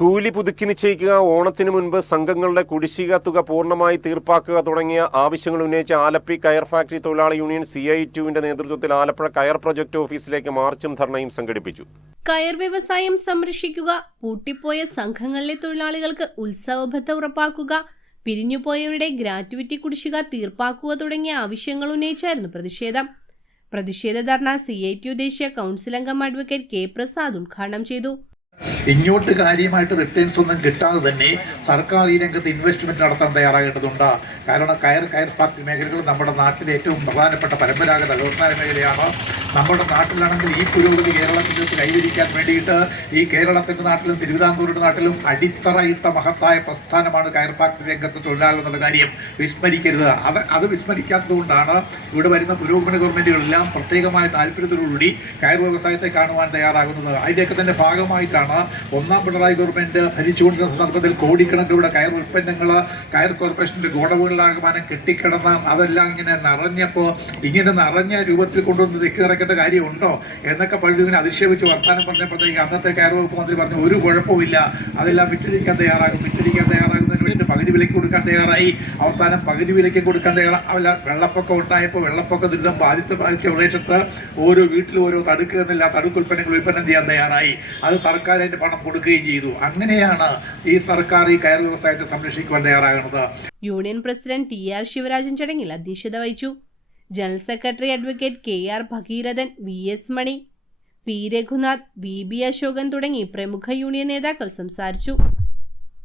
കൂലി പുതുക്കി നിശ്ചയിക്കുക, ഓണത്തിന് മുൻപ് സംഘങ്ങളുടെ കുടിശ്ശിക തുക പൂർണ്ണമായി തീർപ്പാക്കുക തുടങ്ങിയ ആവശ്യങ്ങൾ ഉന്നയിച്ച് ആലപ്പി കയർ ഫാക്ടറി തൊഴിലാളി യൂണിയൻ CI2വിന്റെ നേതൃത്വത്തിൽ ആലപ്പുഴ കയർ പ്രൊജക്ട് ഓഫീസിലേക്ക് മാർച്ചും ധർണയും സംഘടിപ്പിച്ചു. കയർ വ്യവസായം സംരക്ഷിക്കുക, പൂട്ടിപ്പോയ സംഘങ്ങളിലെ തൊഴിലാളികൾക്ക് ഉത്സവബത്ത ഉറപ്പാക്കുക, പിരിഞ്ഞുപോയവരുടെ ഗ്രാറ്റുവിറ്റി കുടിശ്ശിക തീർപ്പാക്കുക തുടങ്ങിയ ആവശ്യങ്ങൾ ഉന്നയിച്ചായിരുന്നു പ്രതിഷേധ ധർണ CI2 ദേശീയ കൗൺസിൽ അംഗം അഡ്വക്കേറ്റ് K പ്രസാദ് ഉദ്ഘാടനം ചെയ്തു. ഇങ്ങോട്ട് കാര്യമായിട്ട് റിട്ടേൺസ് ഒന്നും കിട്ടാതെ തന്നെ സർക്കാർ ഈ രംഗത്ത് ഇൻവെസ്റ്റ്മെന്റ് നടത്താൻ തയ്യാറാകേണ്ടതുണ്ട്. കാരണം കയർ ഫാക്ടറി മേഖലകൾ നമ്മുടെ നാട്ടിലെ ഏറ്റവും പ്രധാനപ്പെട്ട പരമ്പരാഗത വ്യവസായ മേഖലയാണ്. നമ്മുടെ നാട്ടിലാണെങ്കിൽ ഈ പുരോഗതി കേരളത്തിൽ കൈവരിക്കാൻ വേണ്ടിയിട്ട് ഈ കേരളത്തിന്റെ നാട്ടിലും തിരുവിതാംകൂറിന്റെ നാട്ടിലും അടിത്തറയിട്ട മഹത്തായ പ്രസ്ഥാനമാണ് കയർ ഫാക്ടറി രംഗത്ത് തൊഴിലാളികൾ എന്നുള്ള കാര്യം വിസ്മരിക്കരുത്. അത് വിസ്മരിക്കാത്തതുകൊണ്ടാണ് ഇവിടെ വരുന്ന പുരോഗമന ഗവൺമെന്റുകളെല്ലാം പ്രത്യേകമായ താല്പര്യത്തോടുകൂടി കയർ വ്യവസായത്തെ കാണുവാൻ തയ്യാറാകുന്നത്. അതിൻ്റെയൊക്കെ തന്നെ ഭാഗമായിട്ടാണ് ഒന്നാം പിണറായി ഗവൺമെന്റ് ഭരിച്ചുകൊണ്ടിരുന്ന സന്ദർഭത്തിൽ കോടിക്കണക്കിലൂടെ കയർ ഉൽപ്പന്നങ്ങൾ കയർ കോർപ്പറേഷന്റെ ഗോഡൌണുകളിലാകമാനം കെട്ടിക്കിടന്ന് അതെല്ലാം ഇങ്ങനെ നിറഞ്ഞ രൂപത്തിൽ കൊണ്ടുവന്ന് തെക്കിറക്കേണ്ട കാര്യമുണ്ടോ എന്നൊക്കെ പലരും അധിക്ഷേപിച്ച് വർത്താനം പറഞ്ഞപ്പോഴത്തേക്ക് അന്നത്തെ കയർ വകുപ്പ് മന്ത്രി പറഞ്ഞു, ഒരു കുഴപ്പമില്ല, അതെല്ലാം വിറ്റഴിക്കാൻ തയ്യാറാകുന്നതിന് വേണ്ടി പകുതി വിലയ്ക്ക് കൊടുക്കാൻ തയ്യാറായി. അവസാനം പകുതി വിലയ്ക്ക് കൊടുക്കാൻ തയ്യാറാവില്ല. വെള്ളപ്പൊക്കം ഉണ്ടായപ്പോൾ വെള്ളപ്പൊക്ക ദുരിതം ബാധിച്ച പ്രദേശത്ത് ഓരോ വീട്ടിലും ഓരോ തടുക്ക് എന്നില്ല തടുക്ക് ഉൽപ്പന്നങ്ങൾ വിൽപ്പന ചെയ്യാൻ തയ്യാറായി. അത് സർക്കാർ അതിന്റെ പണം കൊടുക്കുകയും ചെയ്തു. അങ്ങനെയാണ് ഈ സർക്കാർ ഈ കയർ വ്യവസായത്തെ സംരക്ഷിക്കുവാൻ തയ്യാറാകുന്നത്. യൂണിയൻ പ്രസിഡന്റ് TR ശിവരാജൻ ചടങ്ങിൽ അധ്യക്ഷത വഹിച്ചു. General secretary advocate KR Bhagirathan, VS മണി, P രഘുനാഥ്, VB അശോകൻ തുടങ്ങി പ്രമുഖ യൂണിയൻ നേതാക്കൾ സംസാരിച്ചു.